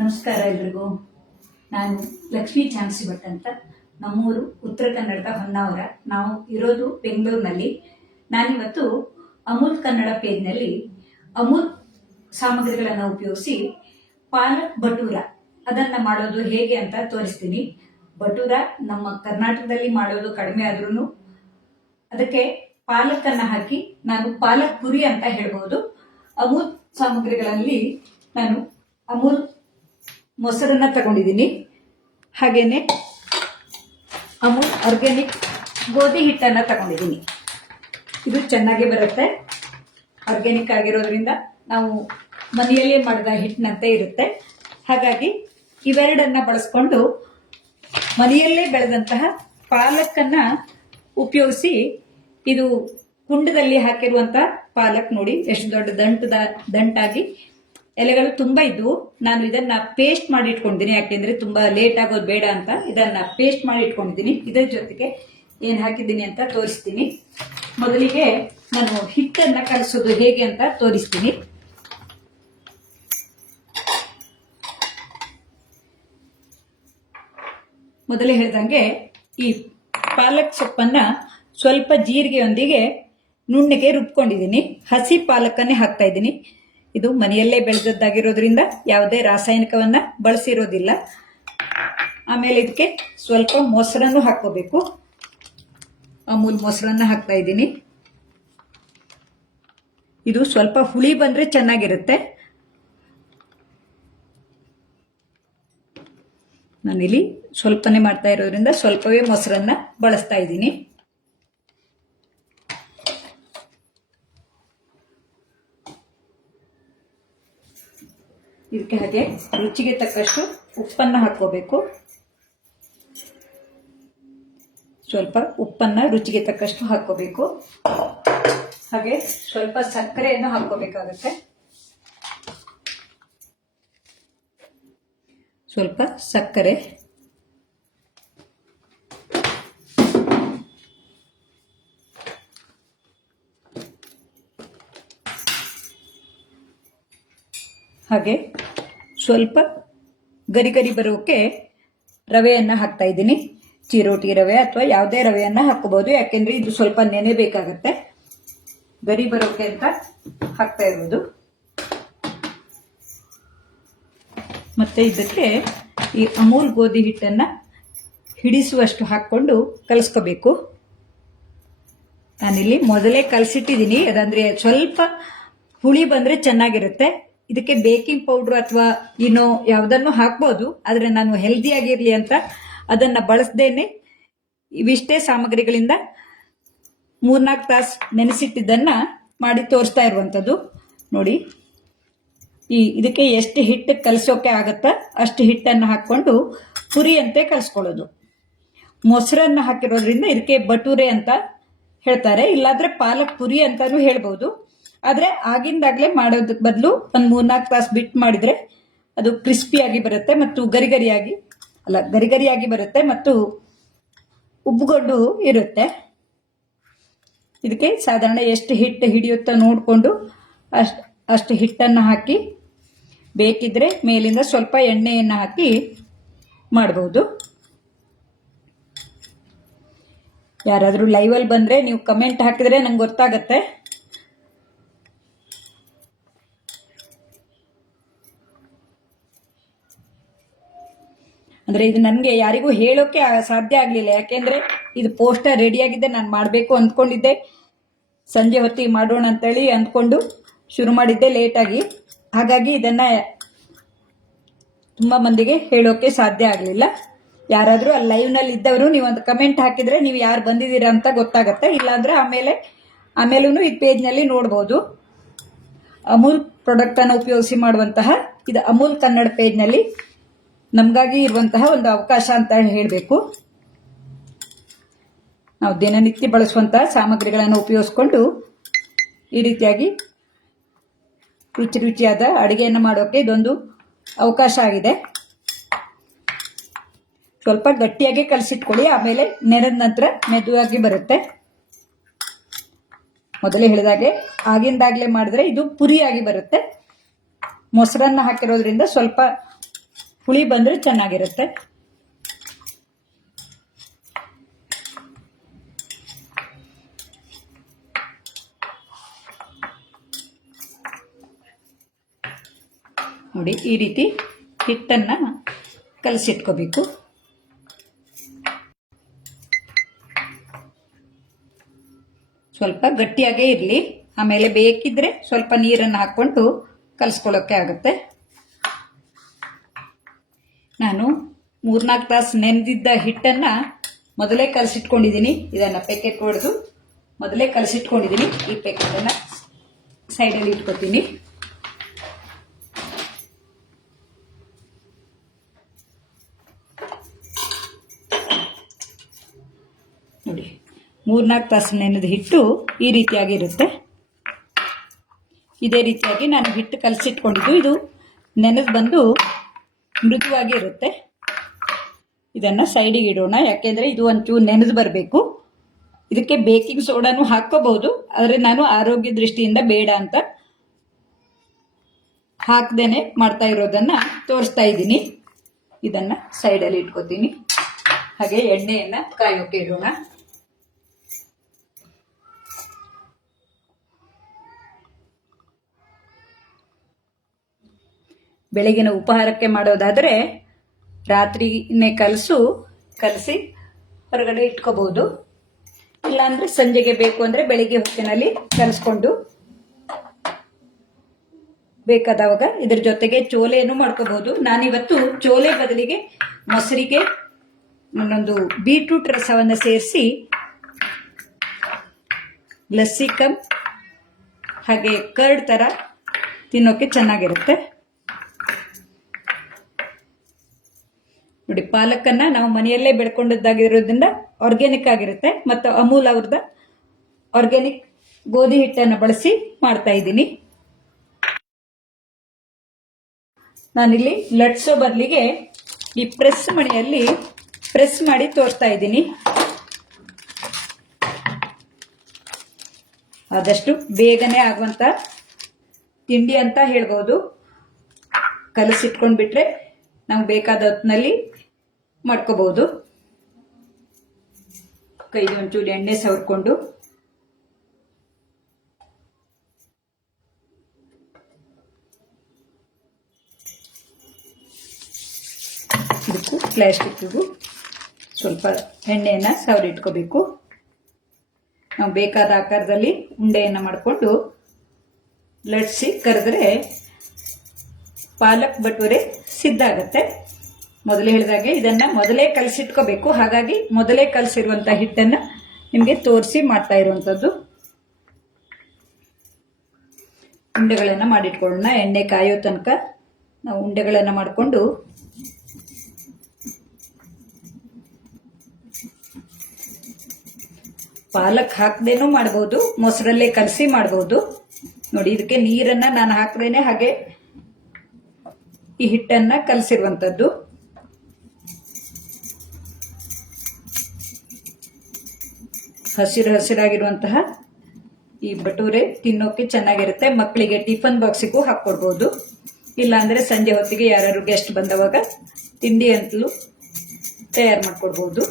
ನಮಸ್ಕಾರ ಎಲ್ರಿಗೂ. ನಾನು ಲಕ್ಷ್ಮೀ ಚಾನ್ಸಿ ಭಟ್ ಅಂತ. ನಮ್ಮೂರು ಉತ್ತರ ಕನ್ನಡದ ಹೊನ್ನಾವರ. ನಾವು ಇರೋದು ಬೆಂಗಳೂರಿನಲ್ಲಿ. ನಾನಿವತ್ತು ಅಮೂಲ್ ಕನ್ನಡ ಪೇಜ್ನಲ್ಲಿ ಅಮೂಲ್ ಸಾಮಗ್ರಿಗಳನ್ನು ಉಪಯೋಗಿಸಿ ಪಾಲಕ್ ಬಟೂರ ಅದನ್ನ ಮಾಡೋದು ಹೇಗೆ ಅಂತ ತೋರಿಸ್ತೀನಿ. ಬಟೂರ ನಮ್ಮ ಕರ್ನಾಟಕದಲ್ಲಿ ಮಾಡೋದು ಕಡಿಮೆ ಆದ್ರೂ ಅದಕ್ಕೆ ಪಾಲಕನ್ನ ಹಾಕಿ ನಾನು ಪಾಲಕ್ ಪುರಿ ಅಂತ ಹೇಳ್ಬಹುದು. ಅಮೂಲ್ ಸಾಮಗ್ರಿಗಳಲ್ಲಿ ನಾನು ಅಮೂಲ್ ಮೊಸರನ್ನ ತಗೊಂಡಿದ್ದೀನಿ. ಹಾಗೇನೆ ಅಮೂಲ್ ಆರ್ಗ್ಯಾನಿಕ್ ಗೋಧಿ ಹಿಟ್ಟನ್ನ ತಗೊಂಡಿದ್ದೀನಿ. ಇದು ಚೆನ್ನಾಗಿ ಬರುತ್ತೆ, ಆರ್ಗ್ಯಾನಿಕ್ ಆಗಿರೋದ್ರಿಂದ ನಾವು ಮನೆಯಲ್ಲೇ ಮಾಡಿದ ಹಿಟ್ಟಿನಂತೆ ಇರುತ್ತೆ. ಹಾಗಾಗಿ ಇವೆರಡನ್ನ ಬಳಸ್ಕೊಂಡು ಮನೆಯಲ್ಲೇ ಬೆಳೆದಂತಹ ಪಾಲಕನ್ನ ಉಪಯೋಗಿಸಿ, ಇದು ಕುಂಡದಲ್ಲಿ ಹಾಕಿರುವಂತಹ ಪಾಲಕ್ ನೋಡಿ ಎಷ್ಟು ದೊಡ್ಡ ದಂಟಾಗಿ ಎಲೆಗಳು ತುಂಬಾ ಇದ್ವು. ನಾನು ಇದನ್ನ ಪೇಸ್ಟ್ ಮಾಡಿ ಇಟ್ಕೊಂಡಿದ್ದೀನಿ, ಯಾಕೆಂದ್ರೆ ತುಂಬಾ ಲೇಟ್ ಆಗೋದು ಬೇಡ ಅಂತ ಇದನ್ನ ಪೇಸ್ಟ್ ಮಾಡಿ ಇಟ್ಕೊಂಡಿದ್ದೀನಿ. ಇದರ ಜೊತೆಗೆ ಏನ್ ಹಾಕಿದ್ದೀನಿ ಅಂತ ತೋರಿಸ್ತೀನಿ. ಮೊದಲಿಗೆ ನಾನು ಹಿಟ್ಟನ್ನ ಕಲಸೋದು ಹೇಗೆ ಅಂತ ತೋರಿಸ್ತೀನಿ. ಮೊದಲೇ ಹೇಳ್ದಂಗೆ ಈ ಪಾಲಕ್ ಸೊಪ್ಪನ್ನ ಸ್ವಲ್ಪ ಜೀರಿಗೆಯೊಂದಿಗೆ ನುಣ್ಣಗೆ ರುಬ್ಕೊಂಡಿದ್ದೀನಿ. ಹಸಿ ಪಾಲಕನ್ನೇ ಹಾಕ್ತಾ ಇದ್ದೀನಿ. ಇದು ಮನೆಯಲ್ಲೇ ಬೆಳೆದದ್ದಾಗಿರೋದ್ರಿಂದ ಯಾವುದೇ ರಾಸಾಯನಿಕವನ್ನ ಬಳಸಿರೋದಿಲ್ಲ. ಆಮೇಲೆ ಇದಕ್ಕೆ ಸ್ವಲ್ಪ ಮೊಸರನ್ನು ಹಾಕೋಬೇಕು. ಅಮೂಲ್ ಮೊಸರನ್ನ ಹಾಕ್ತಾ ಇದ್ದೀನಿ. ಇದು ಸ್ವಲ್ಪ ಹುಳಿ ಬಂದ್ರೆ ಚೆನ್ನಾಗಿರುತ್ತೆ. ನಾನಿಲ್ಲಿ ಸ್ವಲ್ಪನೇ ಮಾಡ್ತಾ ಇರೋದ್ರಿಂದ ಸ್ವಲ್ಪವೇ ಮೊಸರನ್ನ ಬಳಸ್ತಾ ಇದ್ದೀನಿ. ಇದಕ್ಕೆ ಹಾಗೆ ರುಚಿಗೆ ತಕ್ಕಷ್ಟು ಉಪ್ಪನ್ನ ಹಾಕೋಬೇಕು. ಸ್ವಲ್ಪ ಉಪ್ಪನ್ನ ರುಚಿಗೆ ತಕ್ಕಷ್ಟು ಹಾಕೋಬೇಕು. ಹಾಗೆ ಸ್ವಲ್ಪ ಸಕ್ಕರೆಯನ್ನು ಹಾಕೋಬೇಕಾಗತ್ತೆ. ಸ್ವಲ್ಪ ಸಕ್ಕರೆ, ಹಾಗೆ ಸ್ವಲ್ಪ ಗರಿ ಗರಿ ಬರೋಕೆ ರವೆಯನ್ನ ಹಾಕ್ತಾ ಇದ್ದೀನಿ. ಚಿರೋಟಿ ರವೆ ಅಥವಾ ಯಾವುದೇ ರವೆಯನ್ನ ಹಾಕೋಬಹುದು, ಯಾಕೆಂದ್ರೆ ಇದು ಸ್ವಲ್ಪ ನೆನೆಬೇಕಾಗತ್ತೆ. ಗರಿ ಬರೋಕೆ ಅಂತ ಹಾಕ್ತಾ ಇರೋದು. ಮತ್ತೆ ಇದಕ್ಕೆ ಈ ಅಮೂಲ್ ಗೋಧಿ ಹಿಟ್ಟನ್ನ ಹಿಡಿಸುವಷ್ಟು ಹಾಕೊಂಡು ಕಲಸ್ಕೋಬೇಕು. ನಾನಿಲ್ಲಿ ಮೊದಲೇ ಕಲಸಿಟ್ಟಿದ್ದೀನಿ. ಅದಂದ್ರೆ ಸ್ವಲ್ಪ ಹುಳಿ ಬಂದ್ರೆ ಚೆನ್ನಾಗಿರುತ್ತೆ. ಇದಕ್ಕೆ ಬೇಕಿಂಗ್ ಪೌಡರ್ ಅಥವಾ ಇನ್ನೋ ಯಾವುದನ್ನು ಹಾಕ್ಬೋದು, ಆದ್ರೆ ನಾನು ಹೆಲ್ದಿ ಆಗಿರ್ಲಿ ಅಂತ ಅದನ್ನ ಬಳಸದೇನೆ ಇವಿಷ್ಟೇ ಸಾಮಗ್ರಿಗಳಿಂದ 3-4 ತಾಸು ನೆನೆಸಿಟ್ಟಿದ್ದನ್ನ ಮಾಡಿ ತೋರಿಸ್ತಾ ಇರುವಂತದ್ದು. ನೋಡಿ, ಇದಕ್ಕೆ ಎಷ್ಟು ಹಿಟ್ಟು ಕಲಸೋಕೆ ಆಗತ್ತಾ ಅಷ್ಟು ಹಿಟ್ಟನ್ನು ಹಾಕೊಂಡು ಪುರಿಯಂತೆ ಕಲಸ್ಕೊಳ್ಳೋದು. ಮೊಸರನ್ನ ಹಾಕಿರೋದ್ರಿಂದ ಇದಕ್ಕೆ ಬಟೂರೆ ಅಂತ ಹೇಳ್ತಾರೆ, ಇಲ್ಲಾಂದ್ರೆ ಪಾಲಕ್ ಪುರಿ ಅಂತಾನು ಹೇಳ್ಬಹುದು. ಆದ್ರೆ ಆಗಿಂದಾಗ್ಲೇ ಮಾಡೋದಕ್ಕೆ ಬದಲು ಒಂದ್ 3-4 ತಾಸು ಬಿಟ್ಟು ಮಾಡಿದ್ರೆ ಅದು ಕ್ರಿಸ್ಪಿಯಾಗಿ ಬರುತ್ತೆ ಮತ್ತು ಗರಿಗರಿಯಾಗಿ ಬರುತ್ತೆ ಮತ್ತು ಉಬ್ಬುಗೊಂಡು ಇರುತ್ತೆ. ಇದಕ್ಕೆ ಸಾಧಾರಣ ಎಷ್ಟು ಹಿಟ್ಟು ಹಿಡಿಯುತ್ತಾ ನೋಡಿಕೊಂಡು ಅಷ್ಟು ಹಿಟ್ಟನ್ನು ಹಾಕಿ, ಬೇಕಿದ್ರೆ ಮೇಲಿಂದ ಸ್ವಲ್ಪ ಎಣ್ಣೆಯನ್ನು ಹಾಕಿ ಮಾಡಬಹುದು. ಯಾರಾದ್ರೂ ಲೈವ್ ಅಲ್ಲಿ ಬಂದ್ರೆ ನೀವು ಕಮೆಂಟ್ ಹಾಕಿದ್ರೆ ನಂಗೆ ಗೊತ್ತಾಗತ್ತೆ. ಅಂದ್ರೆ ಇದು ನನಗೆ ಯಾರಿಗೂ ಹೇಳೋಕೆ ಸಾಧ್ಯ ಆಗ್ಲಿಲ್ಲ, ಯಾಕೆಂದ್ರೆ ಇದು ಪೋಸ್ಟರ್ ರೆಡಿ ಆಗಿದ್ದೆ. ನಾನು ಮಾಡಬೇಕು ಅಂದ್ಕೊಂಡಿದ್ದೆ, ಸಂಜೆ ಹೊತ್ತಿಗೆ ಮಾಡೋಣ ಅಂತೇಳಿ ಅಂದ್ಕೊಂಡು ಶುರು ಮಾಡಿದ್ದೆ ಲೇಟ್ ಆಗಿ. ಹಾಗಾಗಿ ಇದನ್ನ ತುಂಬಾ ಮಂದಿಗೆ ಹೇಳೋಕೆ ಸಾಧ್ಯ ಆಗ್ಲಿಲ್ಲ. ಯಾರಾದ್ರೂ ಅಲ್ಲಿ ಲೈವ್ ನಲ್ಲಿ ಇದ್ದವರು ನೀವು ಒಂದು ಕಮೆಂಟ್ ಹಾಕಿದ್ರೆ ನೀವು ಯಾರು ಬಂದಿದ್ದೀರಾ ಅಂತ ಗೊತ್ತಾಗತ್ತೆ. ಇಲ್ಲಾಂದ್ರೆ ಆಮೇಲೂ ಈ ಪೇಜ್ ನಲ್ಲಿ ನೋಡಬಹುದು. ಅಮೂಲ್ ಪ್ರಾಡಕ್ಟ್ ಅನ್ನು ಉಪಯೋಗಿಸಿ ಮಾಡುವಂತಹ ಇದು ಅಮೂಲ್ ಕನ್ನಡ ಪೇಜ್ ನಲ್ಲಿ ನಮಗಾಗಿ ಇರುವಂತಹ ಒಂದು ಅವಕಾಶ ಅಂತ ಹೇಳಬೇಕು. ನಾವು ದಿನನಿತ್ಯ ಬಳಸುವಂತಹ ಸಾಮಗ್ರಿಗಳನ್ನು ಉಪಯೋಗಿಸಿಕೊಂಡು ಈ ರೀತಿಯಾಗಿ ರುಚಿಯಾದ ಅಡಿಗೆಯನ್ನು ಮಾಡೋಕೆ ಇದೊಂದು ಅವಕಾಶ ಆಗಿದೆ. ಸ್ವಲ್ಪ ಗಟ್ಟಿಯಾಗಿ ಕಲಸಿಟ್ಕೊಳ್ಳಿ, ಆಮೇಲೆ ನೆನೆದ ನಂತರ ಮೆದುವಾಗಿ ಬರುತ್ತೆ. ಮೊದಲೇ ಹೇಳಿದಾಗೆ ಆಗಿಂದಾಗ್ಲೇ ಮಾಡಿದ್ರೆ ಇದು ಪುರಿಯಾಗಿ ಬರುತ್ತೆ. ಮೊಸರನ್ನ ಹಾಕಿರೋದ್ರಿಂದ ಸ್ವಲ್ಪ ಹುಳಿ ಬಂದರೆ ಚೆನ್ನಾಗಿರುತ್ತೆ. ನೋಡಿ, ಈ ರೀತಿ ಹಿಟ್ಟನ್ನು ಕಲಸಿಟ್ಕೋಬೇಕು. ಸ್ವಲ್ಪ ಗಟ್ಟಿಯಾಗೇ ಇರಲಿ. ಆಮೇಲೆ ಬೇಕಿದ್ರೆ ಸ್ವಲ್ಪ ನೀರನ್ನು ಹಾಕ್ಕೊಂಡು ಕಲಿಸ್ಕೊಳ್ಳೋಕ್ಕೆ ಆಗುತ್ತೆ. ನಾನು 3-4 ತಾಸು ನೆನೆದಿದ್ದ ಹಿಟ್ಟನ್ನು ಮೊದಲೇ ಕಲಸಿಟ್ಕೊಂಡಿದ್ದೀನಿ. ಇದನ್ನು ಪ್ಯಾಕೆಟ್ ಹೊಡೆದು ಮೊದಲೇ ಕಲಸಿಟ್ಕೊಂಡಿದ್ದೀನಿ. ಈ ಪ್ಯಾಕೆಟನ್ನು ಸೈಡಲ್ಲಿ ಇಟ್ಕೊತೀನಿ. ನೋಡಿ, 3-4 ತಾಸು ನೆನೆದ ಹಿಟ್ಟು ಈ ರೀತಿಯಾಗಿರುತ್ತೆ. ಇದೇ ರೀತಿಯಾಗಿ ನಾನು ಹಿಟ್ಟು ಕಲಸಿಟ್ಕೊಂಡಿದ್ದು. ಇದು ನೆನೆದು ಬಂದು ಮೃದುವಾಗಿ ಇರುತ್ತೆ. ಇದನ್ನು ಸೈಡಿಗೆ ಇಡೋಣ, ಯಾಕೆಂದರೆ ಇದು ಒಂಚೂರು ನೆನೆದು ಬರಬೇಕು. ಇದಕ್ಕೆ ಬೇಕಿಂಗ್ ಸೋಡಾನು ಹಾಕ್ಕೋಬಹುದು, ಆದರೆ ನಾನು ಆರೋಗ್ಯ ದೃಷ್ಟಿಯಿಂದ ಬೇಡ ಅಂತ ಹಾಕ್ದೇನೆ ಮಾಡ್ತಾ ಇರೋದನ್ನು ತೋರಿಸ್ತಾ ಇದ್ದೀನಿ. ಇದನ್ನು ಸೈಡಲ್ಲಿ ಇಟ್ಕೋತೀನಿ. ಹಾಗೆ ಎಣ್ಣೆಯನ್ನು ಕಾಯೋಕೆ ಇಡೋಣ. ಬೆಳಗಿನ ಉಪಹಾರಕ್ಕೆ ಮಾಡೋದಾದರೆ ರಾತ್ರಿನೇ ಕಲಸಿ ಹೊರಗಡೆ ಇಟ್ಕೋಬಹುದು. ಇಲ್ಲಾಂದರೆ ಸಂಜೆಗೆ ಬೇಕು ಅಂದರೆ ಬೆಳಿಗ್ಗೆ ಹೊತ್ತಿನಲ್ಲಿ ಕಲಿಸ್ಕೊಂಡು ಬೇಕಾದವಾಗ ಇದ್ರ ಜೊತೆಗೆ ಚೋಲೆಯನ್ನು ಮಾಡ್ಕೋಬಹುದು. ನಾನಿವತ್ತು ಚೋಲೆ ಬದಲಿಗೆ ಮೊಸರಿಗೆ ಒಂದೊಂದು ಬೀಟ್ರೂಟ್ ರಸವನ್ನು ಸೇರಿಸಿ ಲಸ್ಸಿ ಕಮ್ ಹಾಗೆ ಕರ್ಡ್ ಥರ ತಿನ್ನೋಕೆ ಚೆನ್ನಾಗಿರುತ್ತೆ. ನೋಡಿ, ಪಾಲಕನ್ನು ನಾವು ಮನೆಯಲ್ಲೇ ಬೆಳ್ಕೊಂಡದ್ದಾಗಿರೋದ್ರಿಂದ ಆರ್ಗ್ಯಾನಿಕ್ ಆಗಿರುತ್ತೆ. ಮತ್ತು ಅಮೂಲ್ ಅವ್ರದ್ದು ಆರ್ಗ್ಯಾನಿಕ್ ಗೋಧಿ ಹಿಟ್ಟನ್ನು ಬಳಸಿ ಮಾಡ್ತಾ ಇದ್ದೀನಿ. ನಾನಿಲ್ಲಿ ಲಟ್ಸೋ ಬದಲಿಗೆ ಈ ಪ್ರೆಸ್ ಮಣೆಯಲ್ಲಿ ಪ್ರೆಸ್ ಮಾಡಿ ತೋರಿಸ್ತಾ ಇದ್ದೀನಿ. ಆದಷ್ಟು ಬೇಗನೆ ಆಗುವಂಥ ತಿಂಡಿ ಅಂತ ಹೇಳ್ಬೋದು. ಕಲಸಿಟ್ಕೊಂಡ್ಬಿಟ್ರೆ ನಾವು ಬೇಕಾದ ಹೊತ್ತಿನಲ್ಲಿ ಮಾಡ್ಕೋಬಹುದು. ಕೈಗೆ ಒಂಚೂರು ಎಣ್ಣೆ ಸವರ್ಕೊಂಡು ಇದಕ್ಕೂ ಪ್ಲಾಸ್ಟಿಕ್ಕಿಗೂ ಸ್ವಲ್ಪ ಎಣ್ಣೆಯನ್ನು ಸವರಿಟ್ಕೋಬೇಕು. ನಾವು ಬೇಕಾದ ಆಕಾರದಲ್ಲಿ ಉಂಡೆಯನ್ನು ಮಾಡಿಕೊಂಡು ಲಟ್ಸಿ ಕರೆದ್ರೆ ಪಾಲಕ್ ಭಟೂರೆ ಸಿದ್ಧ ಆಗುತ್ತೆ. ಮೊದಲೇ ಹೇಳಿದಾಗೆ ಇದನ್ನು ಮೊದಲೇ ಕಲಸಿಟ್ಕೋಬೇಕು. ಹಾಗಾಗಿ ಮೊದಲೇ ಕಲಸಿರುವಂಥ ಹಿಟ್ಟನ್ನು ನಿಮಗೆ ತೋರಿಸಿ ಮಾಡ್ತಾ ಇರುವಂಥದ್ದು. ಉಂಡೆಗಳನ್ನು ಮಾಡಿಟ್ಕೊಳ್ಳೋಣ. ಎಣ್ಣೆ ಕಾಯೋ ತನಕ ನಾವು ಉಂಡೆಗಳನ್ನು ಮಾಡಿಕೊಂಡು ಪಾಲಕ್ ಹಾಕದೇನೂ ಮಾಡ್ಬೋದು, ಮೊಸರಲ್ಲೇ ಕಲಸಿ ಮಾಡ್ಬೋದು. ನೋಡಿ, ಇದಕ್ಕೆ ನೀರನ್ನು ನಾನು ಹಾಕದೇನೆ ಹಾಗೆ ಈ ಹಿಟ್ಟನ್ನು ಕಲಸಿರುವಂಥದ್ದು. ಹಸಿರಾಗಿರುವಂತಹ ಈ ಭಟೂರೆ ತಿನ್ನೋಕೆ ಚೆನ್ನಾಗಿರುತ್ತೆ. ಮಕ್ಕಳಿಗೆ ಟಿಫನ್ ಬಾಕ್ಸಿಗೂ ಹಾಕ್ಕೊಡ್ಬೋದು. ಇಲ್ಲಾಂದರೆ ಸಂಜೆ ಹೊತ್ತಿಗೆ ಯಾರು ಗೆಸ್ಟ್ ಬಂದವಾಗ ತಿಂಡಿ ಅಂತಲೂ ತಯಾರು ಮಾಡಿಕೊಡ್ಬೋದು.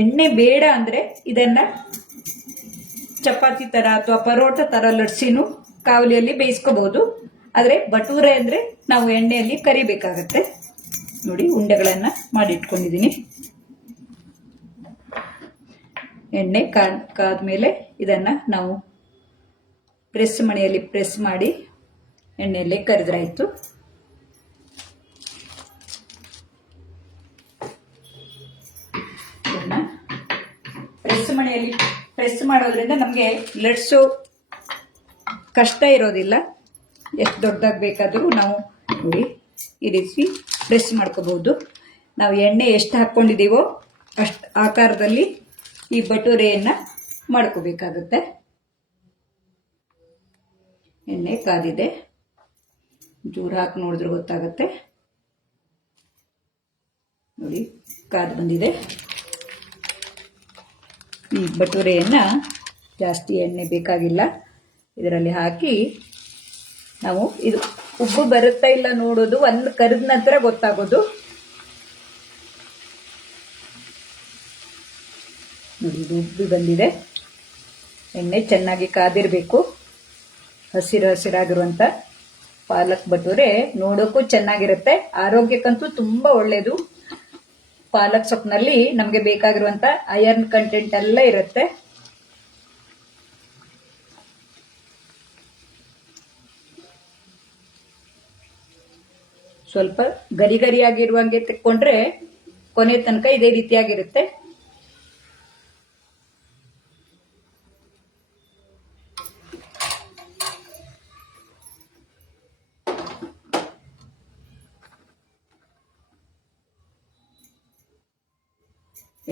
ಎಣ್ಣೆ ಬೇಡ ಅಂದರೆ ಇದನ್ನು ಚಪಾತಿ ಥರ ಅಥವಾ ಪರೋಟ ಥರ ಲಟ್ಸಿನೂ ಕಾವಲಿಯಲ್ಲಿ ಬೇಯಿಸ್ಕೋಬಹುದು. ಆದರೆ ಭಟೂರೆ ಅಂದರೆ ನಾವು ಎಣ್ಣೆಯಲ್ಲಿ ಕರಿಬೇಕಾಗತ್ತೆ. ನೋಡಿ, ಉಂಡೆಗಳನ್ನು ಮಾಡಿಟ್ಕೊಂಡಿದ್ದೀನಿ. ಎಣ್ಣೆ ಕಾದ್ಮೇಲೆ ಇದನ್ನು ನಾವು ಪ್ರೆಸ್ ಮಣೆಯಲ್ಲಿ ಪ್ರೆಸ್ ಮಾಡಿ ಎಣ್ಣೆಯಲ್ಲಿ ಕರೆದ್ರಾಯ್ತು. ಇದನ್ನು ಪ್ರೆಸ್ ಮಣೆಯಲ್ಲಿ ಪ್ರೆಸ್ ಮಾಡೋದ್ರಿಂದ ನಮಗೆ ಲಟ್ಸೋ ಕಷ್ಟ ಇರೋದಿಲ್ಲ. ಎಷ್ಟು ದೊಡ್ಡದಾಗಿ ಬೇಕಾದರೂ ನಾವು ನೋಡಿ ಈ ರೀತಿ ಪ್ರೆಸ್ ಮಾಡ್ಕೋಬಹುದು. ನಾವು ಎಣ್ಣೆ ಎಷ್ಟು ಹಾಕ್ಕೊಂಡಿದ್ದೀವೋ ಅಷ್ಟು ಆಕಾರದಲ್ಲಿ ಈ ಭಟೂರೆಯನ್ನು ಮಾಡ್ಕೋಬೇಕಾಗುತ್ತೆ. ಎಣ್ಣೆ ಕಾದಿದೆ, ಚೂರು ಹಾಕಿ ನೋಡಿದ್ರೆ ಗೊತ್ತಾಗುತ್ತೆ. ನೋಡಿ, ಕಾದು ಬಂದಿದೆ. ಈ ಭಟೂರೆಯನ್ನು ಜಾಸ್ತಿ ಎಣ್ಣೆ ಬೇಕಾಗಿಲ್ಲ. ಇದರಲ್ಲಿ ಹಾಕಿ ನಾವು ಇದು ಉಬ್ಬು ಬರುತ್ತಾ ಇಲ್ಲ ನೋಡೋದು ಒಂದು ಕರೆದ ನಂತರ ಗೊತ್ತಾಗೋದು. ನೋಡಿ ಇದು ಉಬ್ಬಿ ಬಂದಿದೆ. ಎಣ್ಣೆ ಚೆನ್ನಾಗಿ ಕಾದಿರಬೇಕು. ಹಸಿರು ಹಸಿರಾಗಿರುವಂತ ಪಾಲಕ್ ಭಟೂರೆ ನೋಡೋಕ್ಕೂ ಚೆನ್ನಾಗಿರುತ್ತೆ, ಆರೋಗ್ಯಕ್ಕಂತೂ ತುಂಬಾ ಒಳ್ಳೇದು. ಪಾಲಕ್ ಸೊಪ್ಪಿನಲ್ಲಿ ನಮಗೆ ಬೇಕಾಗಿರುವಂತ ಐರನ್ ಕಂಟೆಂಟ್ ಎಲ್ಲ ಇರುತ್ತೆ. ಸ್ವಲ್ಪ ಗರಿ ಗರಿಯಾಗಿರುವಂಗೆ ತೆಕ್ಕೊಂಡ್ರೆ ಕೊನೆ ತನಕ ಇದೇ ರೀತಿಯಾಗಿರುತ್ತೆ.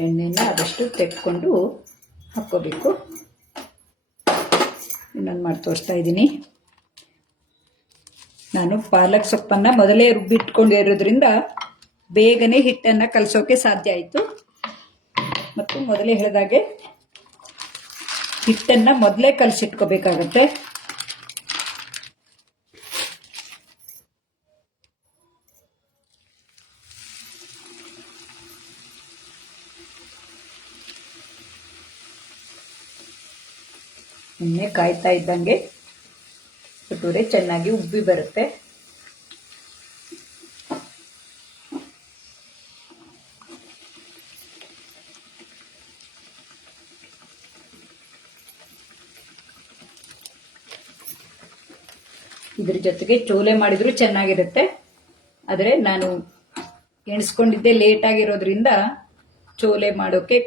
ಎಣ್ಣೆನ ಆದಷ್ಟು ತೆಕ್ಕೊಂಡು ಹಾಕ್ಕೋಬೇಕು. ಇನ್ನೊಂದು ಮಾಡಿ ತೋರಿಸ್ತಾ ಇದ್ದೀನಿ. ನಾನು ಪಾಲಕ್ ಸೊಪ್ಪನ್ನು ಮೊದಲೇ ರುಬ್ಬಿಟ್ಕೊಂಡಿರೋದ್ರಿಂದ ಬೇಗನೆ ಹಿಟ್ಟನ್ನು ಕಲಸೋಕೆ ಸಾಧ್ಯ ಆಯಿತು. ಮತ್ತು ಮೊದಲೇ ಹೇಳಿದಾಗೆ ಹಿಟ್ಟನ್ನು ಮೊದಲೇ ಕಲಸಿಟ್ಕೋಬೇಕಾಗತ್ತೆ. ಎಣ್ಣೆ ಕಾಯ್ತಾ ಇದ್ದಂಗೆ ಭಟೂರೆ ಚೆನ್ನಾಗಿ ಉಬ್ಬಿ ಬರುತ್ತೆ. ಇದ್ರ ಜೊತೆಗೆ ಚೋಲೆ ಮಾಡಿದ್ರು ಚೆನ್ನಾಗಿರುತ್ತೆ. ಆದರೆ ನಾನು ಎಣಿಸ್ಕೊಂಡಿದ್ದೆ ಲೇಟ್ ಆಗಿರೋದ್ರಿಂದ ಚೋಲೆ ಮಾಡೋಕೆ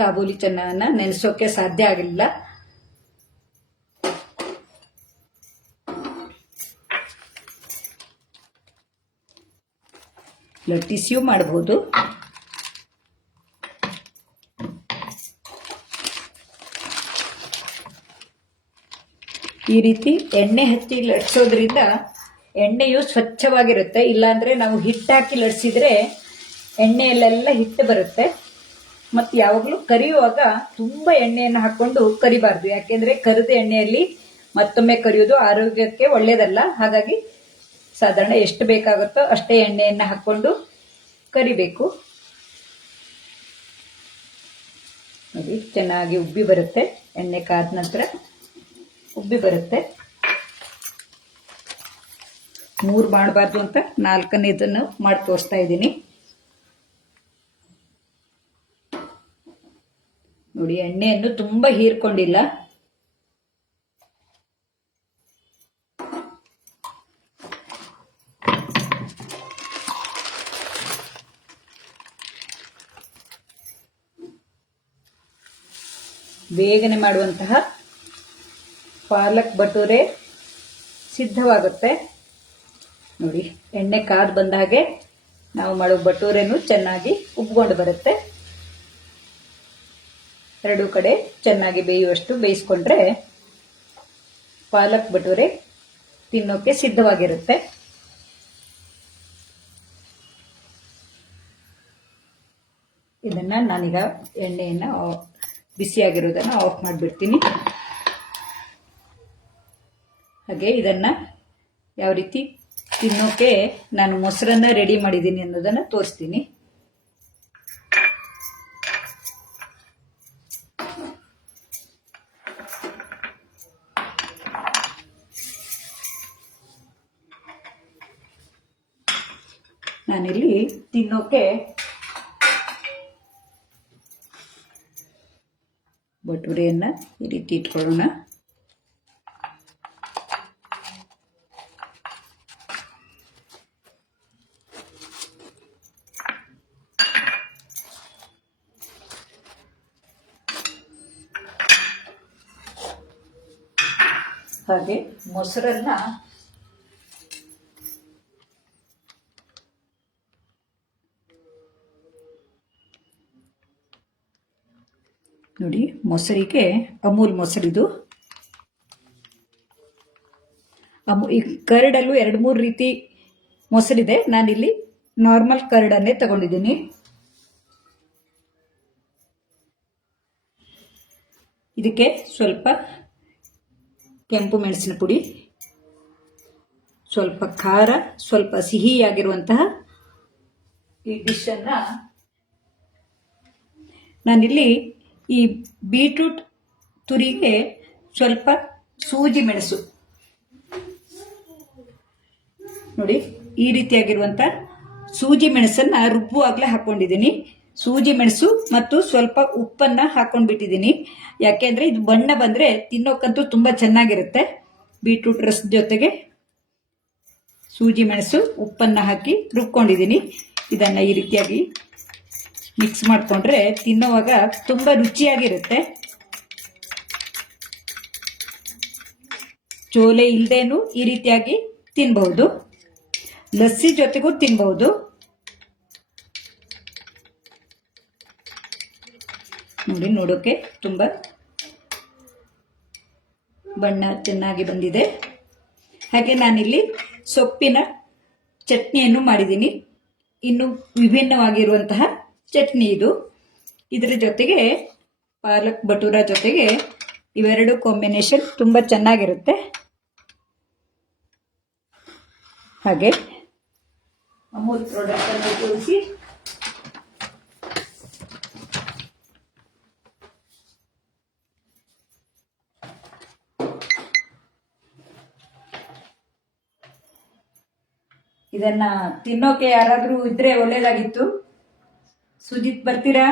ಕಾಬೂಲಿ ಚೆನ್ನನ್ನ ನೆನೆಸೋಕೆ ಸಾಧ್ಯ ಆಗಲಿಲ್ಲ. ಲಟ್ಟಿಸಿಯೂ ಮಾಡಬಹುದು. ಈ ರೀತಿ ಎಣ್ಣೆ ಹಚ್ಚಿ ಲಟ್ಸೋದ್ರಿಂದ ಎಣ್ಣೆಯು ಸ್ವಚ್ಛವಾಗಿರುತ್ತೆ. ಇಲ್ಲಾಂದ್ರೆ ನಾವು ಹಿಟ್ಟಾಕಿ ಲಟ್ಸಿದ್ರೆ ಎಣ್ಣೆಯಲ್ಲೆಲ್ಲ ಹಿಟ್ಟು ಬರುತ್ತೆ. ಮತ್ತು ಯಾವಾಗಲೂ ಕರಿಯುವಾಗ ತುಂಬ ಎಣ್ಣೆಯನ್ನು ಹಾಕೊಂಡು ಕರಿಬಾರ್ದು. ಯಾಕೆಂದ್ರೆ ಕರಿದ ಎಣ್ಣೆಯಲ್ಲಿ ಮತ್ತೊಮ್ಮೆ ಕರಿಯೋದು ಆರೋಗ್ಯಕ್ಕೆ ಒಳ್ಳೇದಲ್ಲ. ಹಾಗಾಗಿ ಸಾಧಾರಣ ಎಷ್ಟು ಬೇಕಾಗುತ್ತೋ ಅಷ್ಟೇ ಎಣ್ಣೆಯನ್ನು ಹಾಕೊಂಡು ಕರಿಬೇಕು. ನೋಡಿ ಚೆನ್ನಾಗಿ ಉಬ್ಬಿ ಬರುತ್ತೆ. ಎಣ್ಣೆ ಕಾದ ನಂತರ ಉಬ್ಬಿ ಬರುತ್ತೆ. 3 ಮಾಡಬಾರ್ದು ಅಂತ 4ನೇದನ್ನು ಮಾಡಿ ತೋರಿಸ್ತಾ ಇದ್ದೀನಿ. ನೋಡಿ ಎಣ್ಣೆಯನ್ನು ತುಂಬಾ ಹೀರ್ಕೊಂಡಿಲ್ಲ. ಬೇಗನೆ ಮಾಡುವಂತಹ ಪಾಲಕ್ ಭಟೂರೆ ಸಿದ್ಧವಾಗುತ್ತೆ. ನೋಡಿ ಎಣ್ಣೆ ಕಾದು ಬಂದ ಹಾಗೆ ನಾವು ಮಾಡೋ ಭಟೂರೆನೂ ಚೆನ್ನಾಗಿ ಉಬ್ಕೊಂಡು ಬರುತ್ತೆ. ಎರಡೂ ಕಡೆ ಚೆನ್ನಾಗಿ ಬೇಯುವಷ್ಟು ಬೇಯಿಸ್ಕೊಂಡ್ರೆ ಪಾಲಕ್ ಭಟೂರೆ ತಿನ್ನೋಕೆ ಸಿದ್ಧವಾಗಿರುತ್ತೆ. ಇದನ್ನ ನಾನೀಗ ಎಣ್ಣೆಯನ್ನು ಬಿಸಿಯಾಗಿರೋದನ್ನು ಆಫ್ ಮಾಡಿಬಿಡ್ತೀನಿ. ಹಾಗೆ ಇದನ್ನ ಯಾವ ರೀತಿ ತಿನ್ನೋಕೆ ನಾನು ಮೊಸರನ್ನ ರೆಡಿ ಮಾಡಿದ್ದೀನಿ ಅನ್ನೋದನ್ನ ತೋರಿಸ್ತೀನಿ. ನಾನಿಲ್ಲಿ ತಿನ್ನೋಕೆ ಭಟೂರೆಯನ್ನ ಈ ರೀತಿ ಇಟ್ಕೊಳ್ಳೋಣ. ಹಾಗೆ ಮೊಸರನ್ನ ನೋಡಿ, ಮೊಸರಿಗೆ ಅಮೂಲ್ ಮೊಸರಿದು. ಈ ಕರ್ಡಲ್ಲೂ 2-3 ರೀತಿ ಮೊಸರಿದೆ. ನಾನಿಲ್ಲಿ ನಾರ್ಮಲ್ ಕರ್ಡನ್ನೇ ತಗೊಂಡಿದ್ದೀನಿ. ಇದಕ್ಕೆ ಸ್ವಲ್ಪ ಕೆಂಪು ಮೆಣಸಿನ ಪುಡಿ, ಸ್ವಲ್ಪ ಖಾರ, ಸ್ವಲ್ಪ ಸಿಹಿಯಾಗಿರುವಂತಹ ಈ ಡಿಶನ್ನು ನಾನಿಲ್ಲಿ ಈ ಬೀಟ್ರೂಟ್ ತುರಿಗೆ ಸ್ವಲ್ಪ ಸೂಜಿ ಮೆಣಸು ನೋಡಿ, ಈ ರೀತಿಯಾಗಿರುವಂಥ ಸೂಜಿ ಮೆಣಸನ್ನು ರುಬ್ಬುವಾಗಲೇ ಹಾಕ್ಕೊಂಡಿದ್ದೀನಿ. ಸೂಜಿ ಮೆಣಸು ಮತ್ತು ಸ್ವಲ್ಪ ಉಪ್ಪನ್ನು ಹಾಕ್ಕೊಂಡ್ಬಿಟ್ಟಿದ್ದೀನಿ. ಯಾಕೆಂದರೆ ಇದು ಬಣ್ಣ ಬಂದರೆ ತಿನ್ನೋಕ್ಕಂತೂ ತುಂಬ ಚೆನ್ನಾಗಿರುತ್ತೆ. ಬೀಟ್ರೂಟ್ ರಸದ ಜೊತೆಗೆ ಸೂಜಿ ಮೆಣಸು ಉಪ್ಪನ್ನು ಹಾಕಿ ರುಬ್ಕೊಂಡಿದ್ದೀನಿ. ಇದನ್ನು ಈ ರೀತಿಯಾಗಿ ಮಿಕ್ಸ್ ಮಾಡಿಕೊಂಡ್ರೆ ತಿನ್ನೋವಾಗ ತುಂಬ ರುಚಿಯಾಗಿರುತ್ತೆ. ಚೋಲೆ ಇಲ್ಲದೇನು ಈ ರೀತಿಯಾಗಿ ತಿನ್ಬಹುದು. ಲಸ್ಸಿ ಜೊತೆಗೂ ತಿನ್ಬಹುದು. ನೋಡಿ, ನೋಡೋಕೆ ತುಂಬ ಬಣ್ಣ ಚೆನ್ನಾಗಿ ಬಂದಿದೆ. ಹಾಗೆ ನಾನಿಲ್ಲಿ ಸೊಪ್ಪಿನ ಚಟ್ನಿಯನ್ನು ಮಾಡಿದ್ದೀನಿ. ಇನ್ನು ವಿಭಿನ್ನವಾಗಿರುವಂತಹ ಚಟ್ನಿ ಇದು. ಇದರ ಜೊತೆಗೆ ಪಾಲಕ್ ಭಟೂರ ಜೊತೆಗೆ ಇವೆರಡು ಕಾಂಬಿನೇಷನ್ ತುಂಬ ಚೆನ್ನಾಗಿರುತ್ತೆ. ಹಾಗೆ ಅಮೂಲ್ ಪ್ರಾಡಕ್ಟ್ ಅನ್ನು ಉಪಯೋಗಿಸಿ ಇದನ್ನ ತಿನ್ನೋಕೆ ಯಾರಾದ್ರೂ ಇದ್ರೆ ಒಳ್ಳೇದಾಗಿತ್ತು. ಸುಜಿತ್ ಬರ್ತೀರಾ?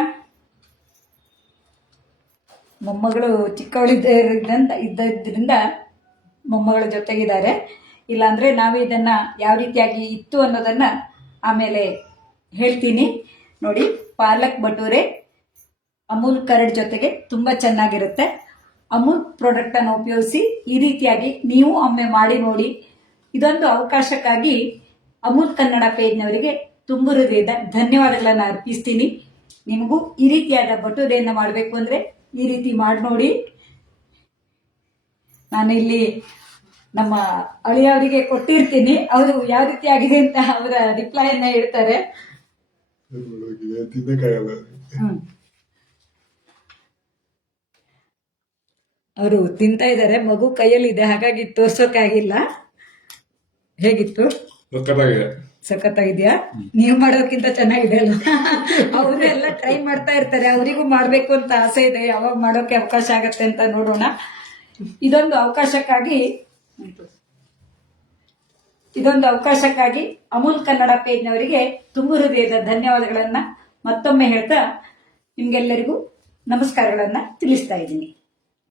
ಮೊಮ್ಮಗಳು ಇದ್ದರಿಂದ ಮೊಮ್ಮಗಳ ಜೊತೆಗಿದ್ದಾರೆ. ಇಲ್ಲಾಂದ್ರೆ ನಾವು ಇದನ್ನ ಯಾವ ರೀತಿಯಾಗಿ ಇತ್ತು ಅನ್ನೋದನ್ನ ಆಮೇಲೆ ಹೇಳ್ತೀನಿ. ನೋಡಿ, ಪಾಲಕ್ ಭಟೂರೆ ಅಮೂಲ್ ಕರಡ್ ಜೊತೆಗೆ ತುಂಬಾ ಚೆನ್ನಾಗಿರುತ್ತೆ. ಅಮೂಲ್ ಪ್ರಾಡಕ್ಟ್ ಅನ್ನು ಉಪಯೋಗಿಸಿ ಈ ರೀತಿಯಾಗಿ ನೀವು ಒಮ್ಮೆ ಮಾಡಿ ನೋಡಿ. ಇದೊಂದು ಅವಕಾಶಕ್ಕಾಗಿ ಅಮೂಲ್ ಕನ್ನಡ ಪೇಜ್ನವರಿಗೆ ತುಂಬ ಹೃದಯದ ಧನ್ಯವಾದಗಳನ್ನು ಅರ್ಪಿಸ್ತೀನಿ. ನಿಮಗೂ ಈ ರೀತಿಯಾದ ಭಟೂರೆಯನ್ನು ಮಾಡಬೇಕು ಅಂದ್ರೆ ಈ ರೀತಿ ಮಾಡಿ ನೋಡಿ. ನಾನು ಇಲ್ಲಿ ನಮ್ಮ ಅಳಿಯವರಿಗೆ ಕೊಟ್ಟಿರ್ತೀನಿ. ಅವರು ಯಾವ ರೀತಿ ಆಗಿದೆ ಅಂತ ಅವರ ರಿಪ್ಲೈಯನ್ನ ಹೇಳ್ತಾರೆ. ಅವರು ತಿಂತಾ ಇದ್ದಾರೆ. ಮಗು ಕೈಯಲ್ಲಿದೆ, ಹಾಗಾಗಿ ತೋರ್ಸೋಕ್ಕಾಗಿಲ್ಲ. ಹೇಗಿತ್ತು? ಸಖತ್ತಾಗಿದ್ಯಾ? ನೀವು ಮಾಡೋಕ್ಕಿಂತ ಚೆನ್ನಾಗಿದೆ ಅಲ್ಲ? ಅವರು ಎಲ್ಲ ಟ್ರೈ ಮಾಡ್ತಾ ಇರ್ತಾರೆ. ಅವರಿಗೂ ಮಾಡ್ಬೇಕು ಅಂತ ಆಸೆ ಇದೆ. ಯಾವಾಗ ಮಾಡೋಕೆ ಅವಕಾಶ ಆಗತ್ತೆ ಅಂತ ನೋಡೋಣ. ಇದೊಂದು ಅವಕಾಶಕ್ಕಾಗಿ ಅಮೂಲ್ ಕನ್ನಡ ಪೇಜ್ನವರಿಗೆ ತುಂಬ ಹೃದಯದ ಧನ್ಯವಾದಗಳನ್ನ ಮತ್ತೊಮ್ಮೆ ಹೇಳ್ತಾ ನಿಮ್ಗೆಲ್ಲರಿಗೂ ನಮಸ್ಕಾರಗಳನ್ನ ತಿಳಿಸ್ತಾ ಇದ್ದೀನಿ.